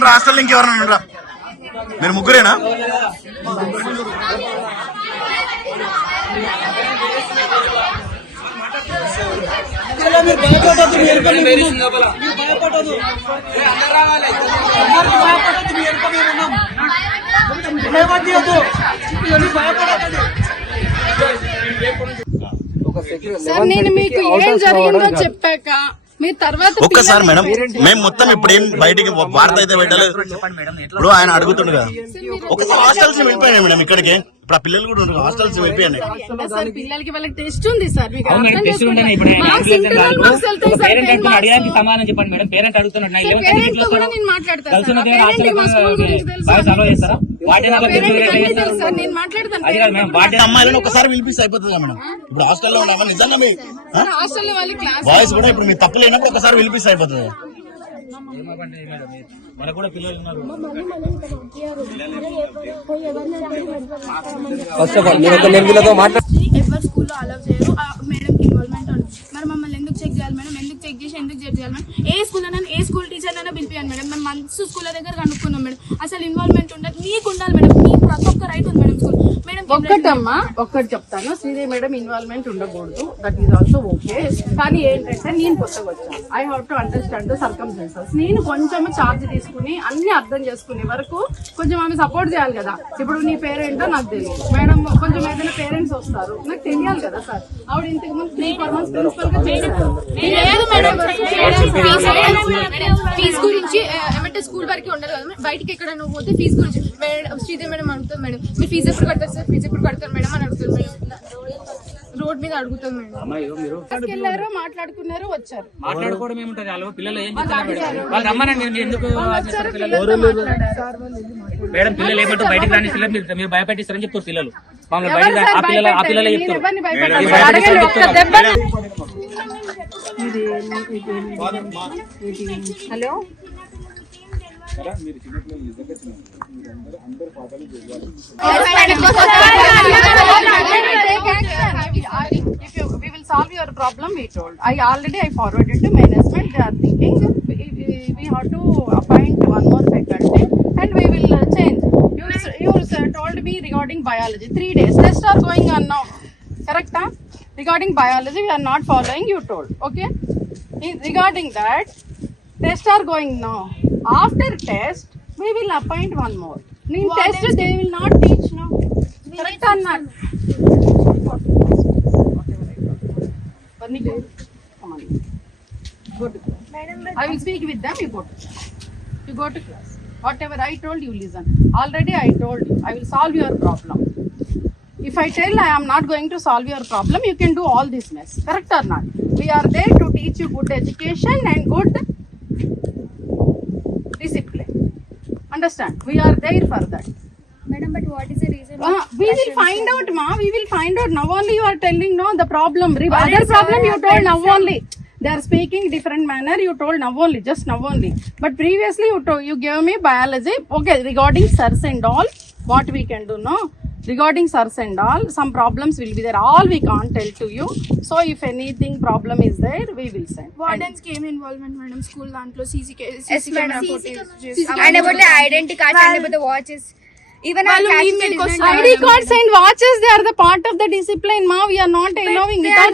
రండి హాస్టల్ ఇంకెవరన్నా రా. మీరు ముగ్గురేనా? సార్ నేను మీకు ఏం జరిగిందో చెప్పాక మీ తర్వాత ఒక్కసారి మేడం మేము మొత్తం ఇప్పుడు ఏం బయటికి వార్త అయితే పెట్టలేదు. ఇప్పుడు ఆయన అడుగుతుండు కదా, ఒకసారి హాస్టల్స్ వెళ్ళిపోయినాయి మేడం. ఇక్కడికి ఇప్పుడు ఆ పిల్లలు కూడా ఉన్నారు, హాస్టల్స్ వెళ్ళిపోయినాయి. పిల్లలకి వాళ్ళకి టెస్ట్ ఉంది సార్. సమాధానం చెప్పండి మేడం. పేరెంట్ అడుగుతున్నాడు అమ్మాయిలను ఒకసారి పిలిపిస్తే అయిపోతుంది మేడం. ఇప్పుడు హాస్టల్లో ఉన్నామా నిజంగా మీ వాయిస్ కూడా ఇప్పుడు మీ తప్పు లేనప్పుడు ఒకసారి పిలిపిస్తే అయిపోతుంది. మనకు కూడా పిల్లలు ఉన్నారు. ఎవరు స్కూల్లో అలౌ చేయరు. మేడంకి ఇన్వాల్వ్మెంట్ ఉంది. మరి మమ్మల్ని ఎందుకు చెక్ చేయాలి మేడం? ఎందుకు చెక్ చేసి ఎందుకు చెక్ చేయాలి మేడం? ఏ స్కూల్ అయినా ఏ స్కూల్ టీచర్ అయినా పిలిపియాలి మేడం. మేము మంచి స్కూల్ దగ్గర కనుక్కున్నాం మేడం. అసలు ఇన్వాల్వ్మెంట్ ఉండదు. మీకు ఉండాలి మేడం. మీకు ప్రతి ఒక్క రైట్ ఉంది మేడం. స్కూల్ మేడం ఒక్కటమ్మా ఒక్కటి చెప్తాను. శ్రీదేవి మేడం ఇన్వాల్వ్మెంట్ ఉండకూడదు. That is also okay. కానీ ఏంటంటే నేను కొత్తగా వచ్చాను. I have to understand the circumstances. నేను కొంచెం ఛార్జ్ తీసుకుని అన్ని అర్థం చేసుకునే వరకు కొంచెం ఆమె సపోర్ట్ చేయాలి కదా. ఇప్పుడు నీ పేరేంటో నాకు తెలియదు మేడం. కొంచెం ఏదైనా పేరెంట్స్ వస్తారు, నాకు తెలియాలి కదా సార్. ఆవిడ ఇంతకు ముందు 3-4 months ప్రిన్సిపల్ గా చేశారు. ఫీజు గురించి ఏమంటే స్కూల్ వరకు ఉండదు కదా. బయటకి ఎక్కడ నువ్వు పోతే ఫీజు గురించి శ్రీదేవి మేడం అడుగుతుంది మేడం. మీరు ఫీజు ఎప్పుడు కడతారు సార్? ఫీజు ఎప్పుడు కడతారు మేడం అని అడుగుతుంది మేడం. రోడ్ మీద అడుగుతుంది మేడం. వెళ్ళారు, మాట్లాడుకున్నారు, వచ్చారు. మాట్లాడుకోవడం ఏముంటది? వాళ్ళు పిల్లలు ఏం చెప్తారు మేడం? వాళ్ళు రమ్మనండి. మీరు ఎందుకు మేడం పిల్లలు ఏమంటూ బయటకు రాని పిల్లలు మీరు భయపెట్టిస్తారని చెప్తారు పిల్లలు. మమ్మల్ని బయట ఆ పిల్లలే చెప్తారు. Hello we will solve your problem, we told. I forwarded to management. They are thinking we have to appoint one more faculty and we will change. You told me regarding biology 3 days tests are going on now, correct? Regarding biology we are not following, you told. Okay, regarding that tests are going now. After test we will appoint one more. In test they will not teach now, correct or not? Come on, go to class. I will speak with them. You go to class. Whatever I told you, listen. Already I told you I will solve your problem. If I tell I am not going to solve your problem, you can do all this mess, correct or not? We are there to teach you good education and good discipline. Understand? We are there for that. Madam, but what is the reason? We will find out, ma. We will find out. Now only you are telling no the problem. Other problem you told now only. They are speaking different manner. You told now only, just now only. But previously you gave me biology. Okay, regarding SIRS and all, what we can do now? Regarding SIRS and all, some problems will be there. All we can't tell to you. So if anything problem is there, we will send. Wardens came involvement, madam. School dantlo CC and about the identity cards and about the watches. Even our ID cards and watches, they are the part of the discipline, ma. We are not allowing without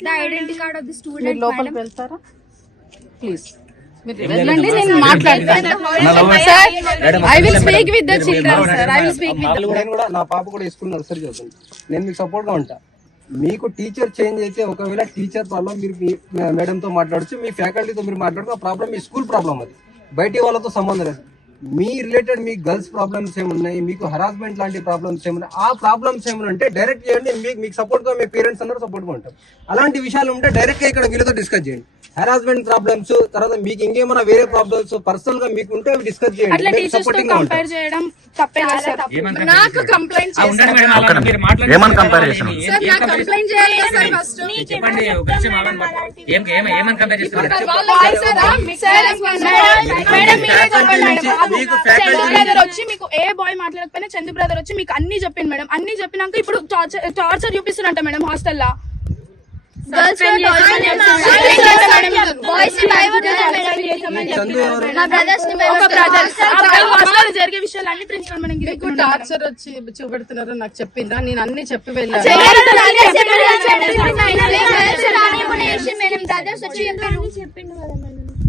the identity card of the student. లోపలికి వెళ్తారా please? వెళ్ళండి, నేను మాట్లాడతాను sir. I will speak with the children sir. I will speak with నా పాప కూడా school nursery చదువుతుంది. నేను మీకు సపోర్ట్ గా ఉంటా. మీకు టీచర్ చేంజ్ అయితే ఒకవేళ టీచర్ ప్రాబ్లం మీరు మేడం తో మాట్లాడచ్చు, మీ ఫ్యాకల్టీతో మీరు మాట్లాడుతూ ఆ ప్రాబ్లం మీ స్కూల్ ప్రాబ్లం, అది బయటి వాళ్ళతో సంబంధం లేదు. మీ రిలేటెడ్ మీ గర్ల్స్ ప్రాబ్లమ్స్ ఏమున్నాయి, మీకు హరాస్మెంట్ లాంటి ప్రాబ్లమ్స్ ఏమున్నాయి, ఆ ప్రాబ్లమ్స్ ఏమైనా ఉంటే డైరెక్ట్ చేయండి. మీకు సపోర్ట్ గా మీ పేరెంట్స్ అందరూ సపోర్ట్ గా ఉంటారు. అలాంటి విషయాలు ఉంటే డైరెక్ట్ గా ఇక్కడ వీళ్ళతో డిస్కస్ చేయండి. హెరాస్మెంట్ ప్రాబ్లమ్స్, తర్వాత మీకు ఇంకేమైనా వేరే ప్రాబ్లమ్స్ పర్సనల్ గా మీకు ఉంటే అవి డిస్కస్ అట్లా చేయండి, టీచర్స్ తో సపోర్టింగ్ గా ఉంటాం. కంపేర్ చేయడం తప్పే కదా సార్. నాకు కంప్లైంట్ ఉండండి మేడం, ఒక్క అలా మీరు నిమిషం. మాట్లాడండి. ఏమని కంపేర్ చేస్తున్నాం? సార్ నాకు కంప్లైంట్ చేయాలి కదా సార్ ఫస్ట్. చెప్పండి, ఒక నిమిషం ఆగండి మరి. ఏమని కంపేర్ చేస్తున్నారు? మేడం మీరే చెప్పండి. చందు బ్రదర్ వచ్చి మీకు ఏ బాయ్ మాట్లాడకపోయినా చందు బ్రదర్ వచ్చి మీకు అన్ని చెప్పింది మేడం. అన్ని చెప్పినాక ఇప్పుడు టార్చర్ చూపిస్తున్నట్ట మేడం హాస్టల్లో. గర్ల్స్ హాస్టల్ జరిగే విషయాలు అన్ని ప్రిన్సిపల్ మేడం మీకు టార్చర్ వచ్చి చూపెడుతున్నారని నాకు చెప్పిందా? నేను అన్ని చెప్పి వెళ్ళాను.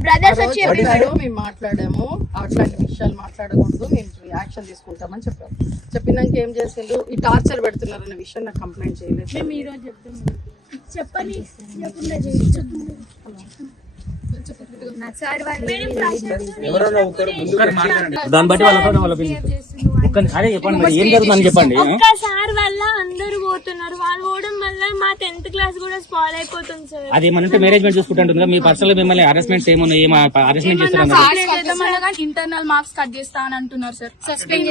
బ్రదర్స్ వచ్చి చెప్పారు, మేము మాట్లాడాము, అట్లాంటి విషయాలు మాట్లాడకూడదు, మేము యాక్షన్ తీసుకుంటామని చెప్పారు. చెప్పినాక ఏం చేసిండు? ఈ టార్చర్ పెడుతున్నారు అనే విషయం నాకు కంప్లైంట్ చేయలేదు. మేము ఈ రోజు చెప్తాం చెప్పని ఎవరైనా ఒకరు ముందు దాన్ని బట్టి వాళ్ళ అదే చెప్పండి మరి, ఏం జరుగుతుందని చెప్పండి. ఒక్కసారి వల్ల అందరూ పోతున్నారు, వాళ్ళు పోవడం వల్ల మా 10th క్లాస్ కూడా స్పాయిల్ అయిపోతుంది సార్. అది ఏమనంటే మేనేజ్మెంట్ చూసుకుంటుంటుందా? మీ పర్సనల్ మిమ్మల్ని అరెస్ట్మెంట్స్ ఏమున్నాయి? అరెస్ట్మెంట్ చేస్తున్నారు, ఇంటర్నల్ మార్క్స్ కట్ చేస్తా అని అంటున్నారు సార్. సస్పెండ్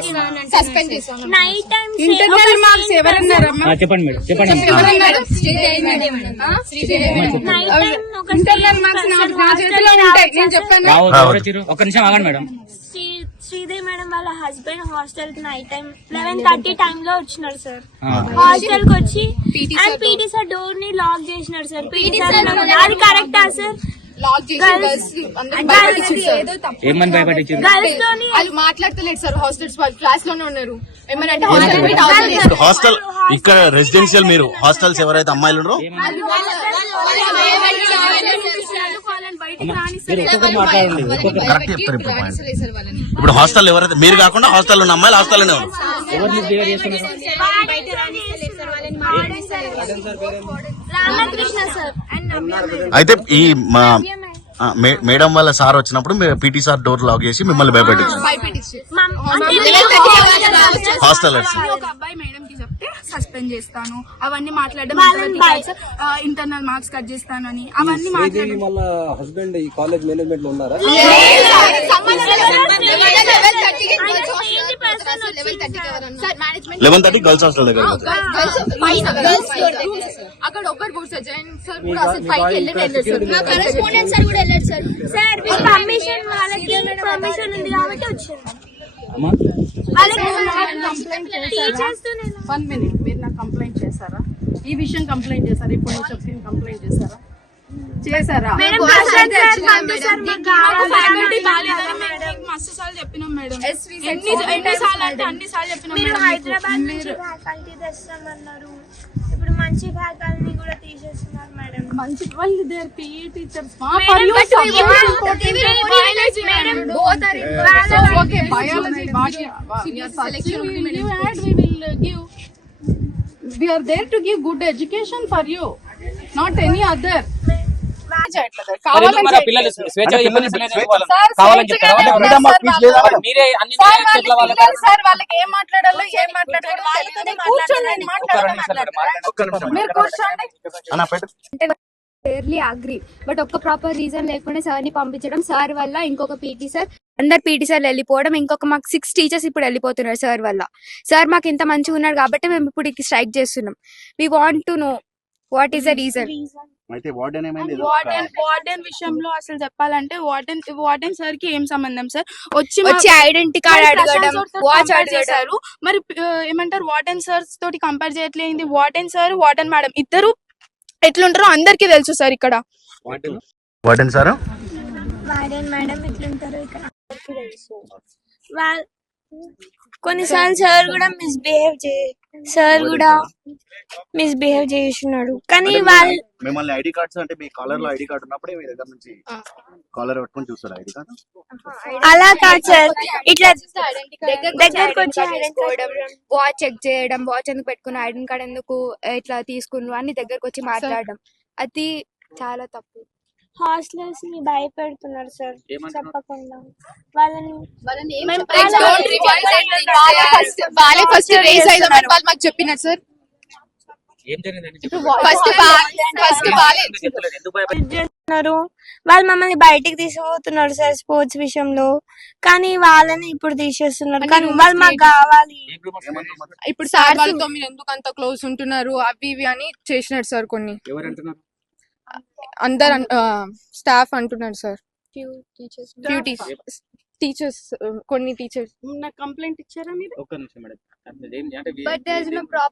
చేస్తాను. నైట్ టైం ఇంటర్నల్ మార్క్స్ ఎవరన్నారమ్మా? చెప్పండి మేడం, చెప్పండి. నైట్ టైం ఒక ఇంటర్నల్ మార్క్స్ నా చేతిలో ఉంటాయి, నేను చెప్పాను. ఒక నిమిషం ఆగండి మేడం. శ్రీదేవి మేడం వాళ్ళ హస్బెండ్ హాస్టల్ కి నైట్ టైం 11:30 టైమ్ లో వచ్చినాడు సార్. హాస్టల్ కి వచ్చి అండ్ పీటీ సార్ డోర్ ని లాక్ చేసినాడు సార్. పీటీ సార్ అది కరెక్టా సార్? లాక్ చేసి గర్ల్స్ ఏదో తప్పు. ఏమని భయపడించారు? గర్ల్స్ లోని వాళ్ళు మాట్లాడతలేదు సార్, హాస్టల్స్ వాళ్ళు క్లాస్ లోనే ఉన్నారు. ఏమనంటే హాస్టల్ పెట్టి అవతల ఇప్పుడు హాస్టల్ ఇక్కడ రెసిడెన్షియల్ మీరు హాస్టల్స్ ఎవరైతే అమ్మాయిలు ఉన్నారో మీరు ఒక్కొక్కటి మాట్లాడండి, ఒక్కొక్కటి. కరెక్ట్ చెప్తారు. ఇప్పుడు point. ఇప్పుడు హాస్టల్ ఎవరైతే మీరు కాకుండా హాస్టల్ ఉన్న అమ్మాయిలు హాస్టల్లోనే ఉన్నారు. ఎవరు మిస్బిహేవ్ చేస్తున్నారు? రామకృష్ణ సార్ అండ్ అయితే ఈ మేడం వాళ్ళ సార్ వచ్చినప్పుడు పీటీ సార్ డోర్ లాక్ చేసి మిమ్మల్ని భయపెట్టించారు హాస్టల్. ఒక అబ్బాయి మేడం కి చెప్తే సస్పెండ్ చేస్తాను, అవన్నీ మాట్లాడడం, ఇంటర్నల్ మార్క్స్ కట్ చేస్తానని అవన్నీ మాట్లాడడం. వాళ్ళ హస్బెండ్ ఈ కాలేజ్ మేనేజ్మెంట్ లో ఉన్నారా? 11:30 గర్ల్స్ హాస్టల్ దగ్గర అక్కడ ఒక్కరు కూడా జైన్ సార్ కూడా అసలు పైకి వెళ్ళలేదు సార్. మా కరెస్పాండెంట్ సార్ కూడా వెళ్ళాడు సార్. సార్ పర్మిషన్ వాళ్ళకి పర్మిషన్ ఉంది కాబట్టి వచ్చారు. అమ్మా టీచర్స్ తో 1 minute, మీరు నాకు కంప్లైంట్ చేశారా? ఈ విషయం కంప్లైంట్ చేశారా? ఇప్పుడు నువ్వు చెప్పిన కంప్లైంట్ చేశారా? మేడం ప్రశాంత్ సార్ పండు సార్ మాకు కావాలి. ఫ్యాకల్టీ బాగాలేదని మేము మస్తు సార్లు చెప్పినాం మేడం. ఎన్నిసార్లు అంటే అన్నిసార్లు చెప్పినాం మీరు మేడం. హైదరాబాద్ నుంచి ఫ్యాకల్టీ తెస్తామన్నారు, ఇప్పుడు మంచి ఫ్యాకల్టీ కూడా తీసేస్తున్నారు మేడం. మంచి వాళ్ళు there PE teachers. Okay, biology we are there to give good education for you, not any other. మరి పిల్లలు స్వేచ్ఛగా ఇబ్బంది సార్, కావాలని చెప్తారా? మీరే అన్ని చెట్ల వాళ్ళకి సార్ వాళ్ళకి ఏం మాట్లాడాలో ఏం మాట్లాడాలో కూర్చోండి, మీరు కూర్చోండి. ఫేర్లీ అగ్రీ, బట్ ఒక్క ప్రాపర్ రీజన్ లేకుండా సార్ ని పంపించడం, సార్ వల్ల ఇంకొక పీటీ సార్, అందరు పీటీ సార్లు వెళ్ళిపోవడం, ఇంకొక మాకు 6 టీచర్స్ ఇప్పుడు వెళ్ళిపోతున్నారు సార్ వల్ల. సార్ మాకు ఇంత మంచిగా ఉన్నారు కాబట్టి మేము ఇప్పుడు స్ట్రైక్ చేస్తున్నాం. We want to know what is the reason. అయితే వార్డెన్ ఏమైంది? వార్డెన్ విషయంలో అసలు చెప్పాలంటే వార్డెన్ సార్ కి ఏం సంబంధం సార్? వచ్చి ఐడెంటిటీ కార్డ్ అడగడం, వాచ్ చేశారు. మరి ఏమంటారు, వార్డెన్ సార్స్ తోటి కంపేర్ చేయట్లేదు. వార్డెన్ సార్ వార్డెన్ మేడం ఇద్దరు ఎట్లుంటారో అందరికీ తెలుసు సార్. ఇక్కడ వార్డెన్ సార్ వార్డెన్ మేడం ఎట్లుంటారో ఇక్కడ కొన్నిసార్లు సార్ కూడా మిస్బిహేవ్ చేస్తున్నాడు. కానీ వాళ్ళు మిమ్మల్ని ఐడి కార్డ్స్ అంటే మీ కాలర్ లో ఐడి కార్డ్ ఉన్నప్పుడే మీ దగ్గర నుంచి కాలర్ పట్టుకొని చూస్తారు ఐడి కార్డ్. అలా కాదు సార్, ఇట్లా దగ్గరకు వచ్చి వాచ్ చెక్ చేయడం, వాచ్ ఎందుకు పెట్టుకున్న, ఐడెంటి కార్డ్ ఎందుకు ఇట్లా తీసుకున్నావు అని దగ్గరకు వచ్చి మాట్లాడడం, అది చాలా తప్పు. హాస్టలర్స్ ని భయపెడుతున్నారు సార్ చెప్పకుండా. వాళ్ళని వాళ్ళే ఫస్ట్ రేస్ అయిదామని వాళ్ళు మాకు చెప్పినారు సార్. ఏం జరిగిందండి? ఫస్ట్ ఎందుకు భయపడ్డారు? వాళ్ళు మమ్మల్ని బయటికి తీసుకుపోతున్నారు సార్ స్పోర్ట్స్ విషయంలో, కానీ వాళ్ళని ఇప్పుడు తీసేస్తున్నారు. కానీ వాళ్ళు మాకు కావాలి. ఇప్పుడు సార్ వాళ్ళతో మీరు ఎందుకు అంత క్లోజ్ ఉంటున్నారు అవి ఇవి అని చేసినారు సార్ కొన్ని. ఎవరు అంటున్నారు? అందరు స్టాఫ్ అంటున్నారు సార్. టీచర్స్ కొన్ని టీచర్స్ నాకు కంప్లైంట్ ఇచ్చారా మీరు? ఒక్క నిమిషం మేడం. అంటే but there is no proper